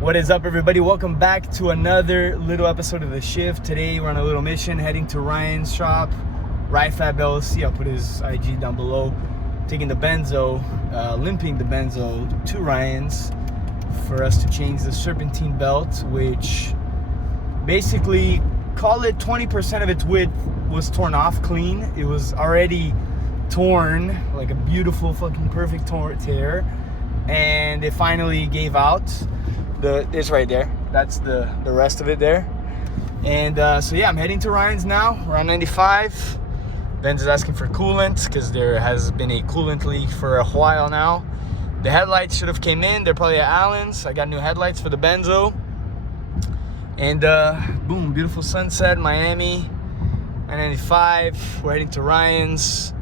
What is up, everybody? Welcome back to another little episode of The Shift. Today we're on a little mission heading to Ryan's shop, Ryfab LLC. I'll put his IG down below. Taking the benzo, limping the benzo to Ryan's for us to change the serpentine belt, which basically, call it 20% of its width was torn off clean. It was already torn, like a beautiful fucking perfect tear, and it finally gave out. It's right there. That's the rest of it there. And so yeah, I'm heading to Ryan's now. We're on 95. Ben's is asking for coolant because there has been a coolant leak for a while now. The headlights should have came in. They're probably at Allen's. I got new headlights for the benzo. And boom, beautiful sunset, Miami, 95. We're heading to Ryan's.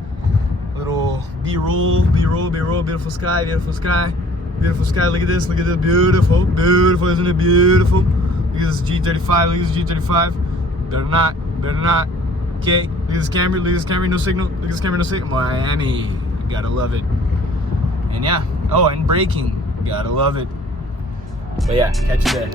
Little B-roll, beautiful sky, beautiful sky. Beautiful sky, look at this, beautiful, isn't it beautiful? Look at this G35, look at this G35. Better not. Okay, look at this camera, no signal. Look at this camera, no signal. Miami, gotta love it. And yeah, oh, and braking, gotta love it. But yeah, catch you there.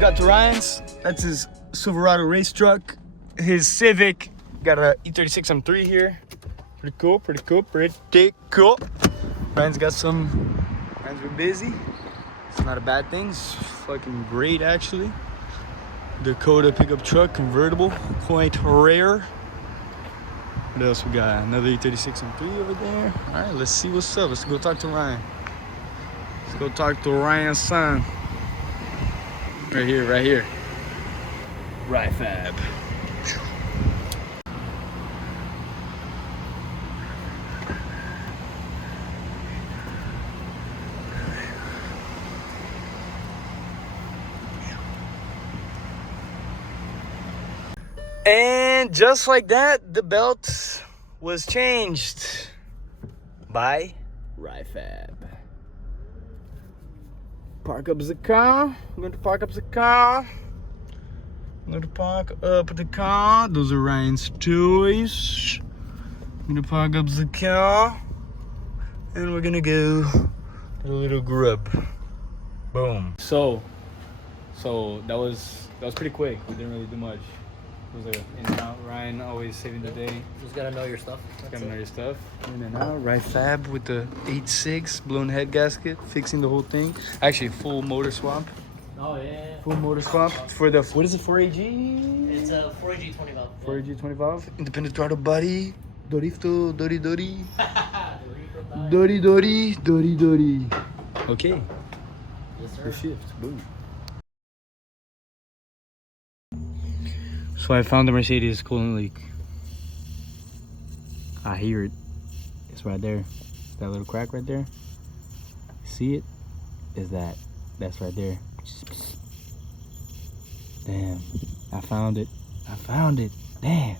Got to Ryan's. That's his Silverado race truck. His Civic got a E36 M3 here. Pretty cool. Ryan's been busy. It's not a bad thing. It's fucking great, actually. Dakota pickup truck, convertible, quite rare. What else we got? Another E36 M3 over there. All right, let's see what's up. Let's go talk to Ryan. Let's go talk to Ryan's son. Right here. Ryfab. And just like that, the belt was changed by Ryfab. Park up the car. I'm going to park up the car. Those are Ryan's toys. I'm going to park up the car. And we're going to go to a little grub. Boom. So that was pretty quick. We didn't really do much. It was like in and out. Ryan always saving the day. Just gotta know your stuff. In and out. Ryfab with the 8.6 blown head gasket, fixing the whole thing. Actually, full motor swap. Oh yeah. Full motor swap for the, what is it, 4AG? It's a 4AG 20 valve. 4AG 20 valve. Independent throttle body. Dorito, Dory. Dory. Okay. Yes, sir. The shift. Boom. So I found the Mercedes coolant leak. I hear it. It's right there. That little crack right there. See it? Is that? That's right there. Damn. I found it. Damn.